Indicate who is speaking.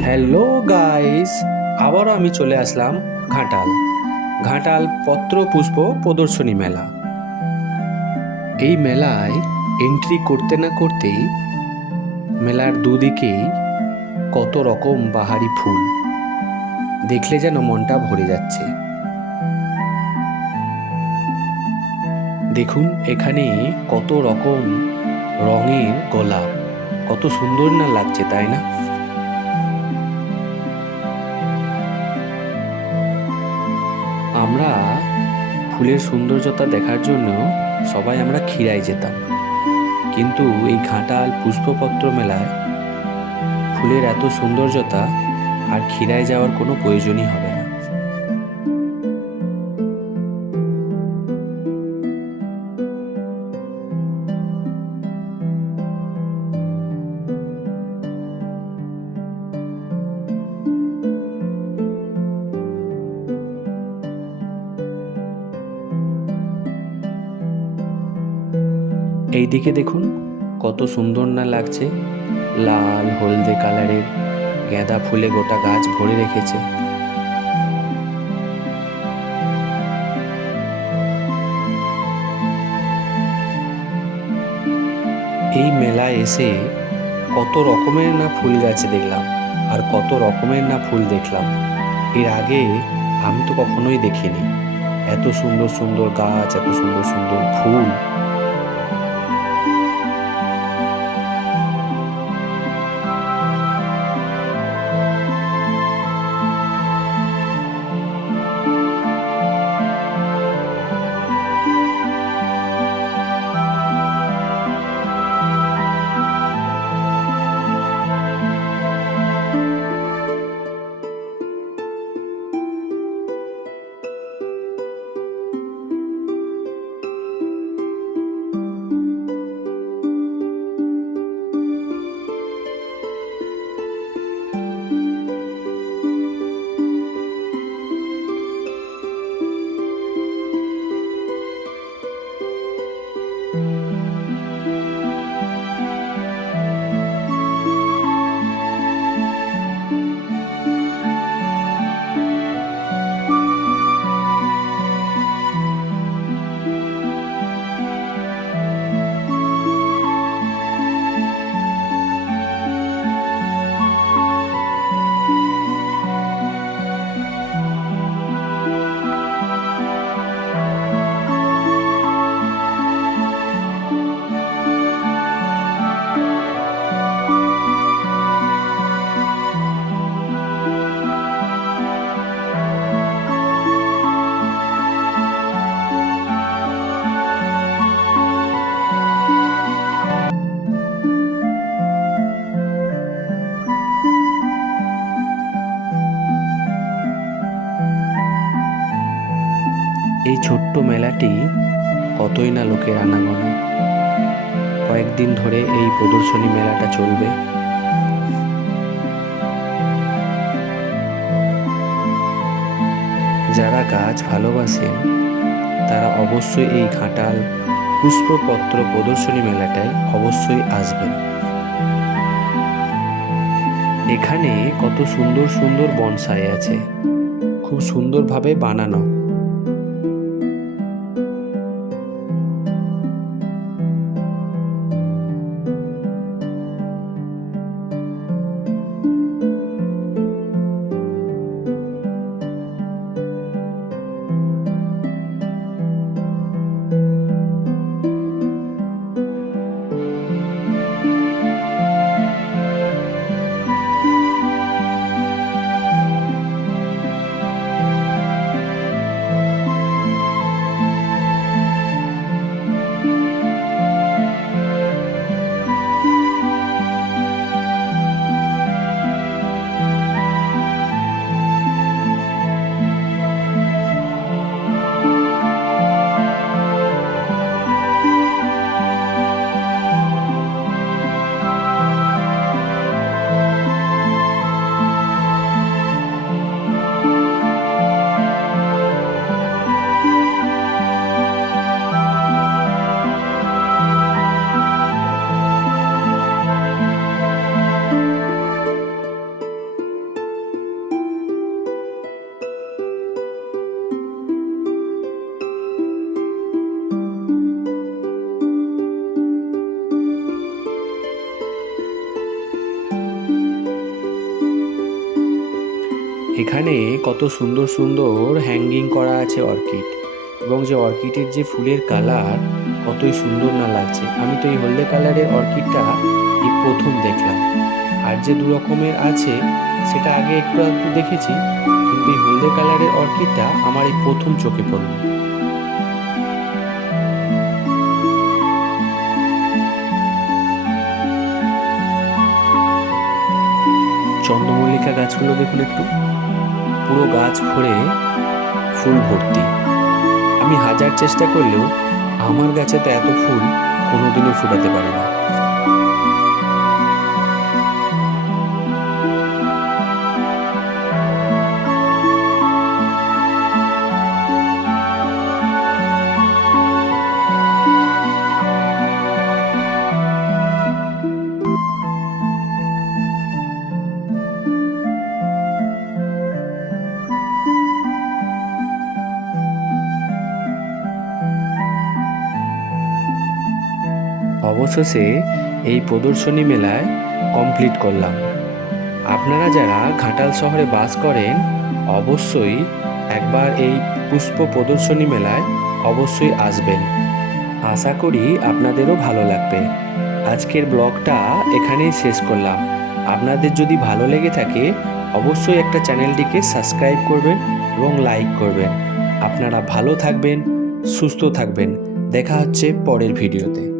Speaker 1: Hello guys আবারও আমি চলে আসলাম ঘাটাল। ঘাটাল পত্র পুষ্প প্রদর্শনী মেলা। এই মেলায় এন্ট্রি করতে না করতেই মেলার দুদিকেই কত রকম বাহারি ফুল। দেখলে যেন মনটা ভরে যাচ্ছে। দেখুন, এখানে কত রকম রঙের গোলাপ। কত সুন্দর না লাগছে, তাই না? আমরা ফুলের সৌন্দর্যতা দেখার জন্য সবাই আমরা ক্ষীরায় যেতাম। কিন্তু এই ঘাটাল পুষ্পপত্র মেলায় ফুলের এত সৌন্দর্যতা আর ক্ষীরায় যাওয়ার কোনো প্রয়োজনই হবে না এইদিকে দেখুন, কত সুন্দর না লাগছে। লাল, হলদে কালারের গাঁদা ফুলে গোটা গাছ ভরে রেখেছে। এই মেলায় এসে কত রকমের না ফুল গাছ দেখলাম আর কত রকমের না ফুল দেখলাম। এর আগে আমি তো কখনোই দেখিনি। এত সুন্দর সুন্দর গাছ, এত সুন্দর সুন্দর ফুল মেলাটি কতই না লোকের আনাগোনা। কয়েকদিন ধরে এই প্রদর্শনী মেলাটা চলবে। যারা গাছ ভালোবাসেন, তারা অবশ্যই এই ঘাটাল পুষ্পপত্র প্রদর্শনী মেলাটায় অবশ্যই আসবেন। এখানে কত সুন্দর সুন্দর বনসাই আছে। খুব সুন্দরভাবে বানানো। এখানে কত সুন্দর সুন্দর হ্যাঙ্গিং করা আছে অর্কিড। এবং যে অর্কিডের যে ফুলের কালার কতই সুন্দর না লাগছে। আমি তো এই হলদে কালারের অর্কিডটা এই প্রথম দেখলাম। আর যে দু রকমের আছে, সেটা আগে একটু একটু দেখেছি, কিন্তু এই হলদে কালারের অর্কিডটা আমার এই প্রথম চোখে পড়ল। চন্দ্রমল্লিকা গাছগুলো দেখুন একটু। পুরো গাছ ভরে ফুল ভর্তি। আমি হাজার চেষ্টা করলেও আমার গাছে তো এত ফুল কোনোদিনও ফুটাতে পারে না। অবশেষে এই প্রদর্শনী মেলায় কমপ্লিট করলাম। আপনারা যারা ঘাটাল শহরে বাস করেন, অবশ্যই একবার এই পুষ্প প্রদর্শনী মেলায় অবশ্যই আসবেন। আশা করি আপনাদেরও ভালো লাগবে। আজকের ব্লগটা এখানেই শেষ করলাম। আপনাদের যদি ভালো লেগে থাকে, অবশ্যই একটা চ্যানেলটিকে সাবস্ক্রাইব করবেন এবং লাইক করবেন। আপনারা ভালো থাকবেন, সুস্থ থাকবেন। দেখা হচ্ছে পরের ভিডিওতে।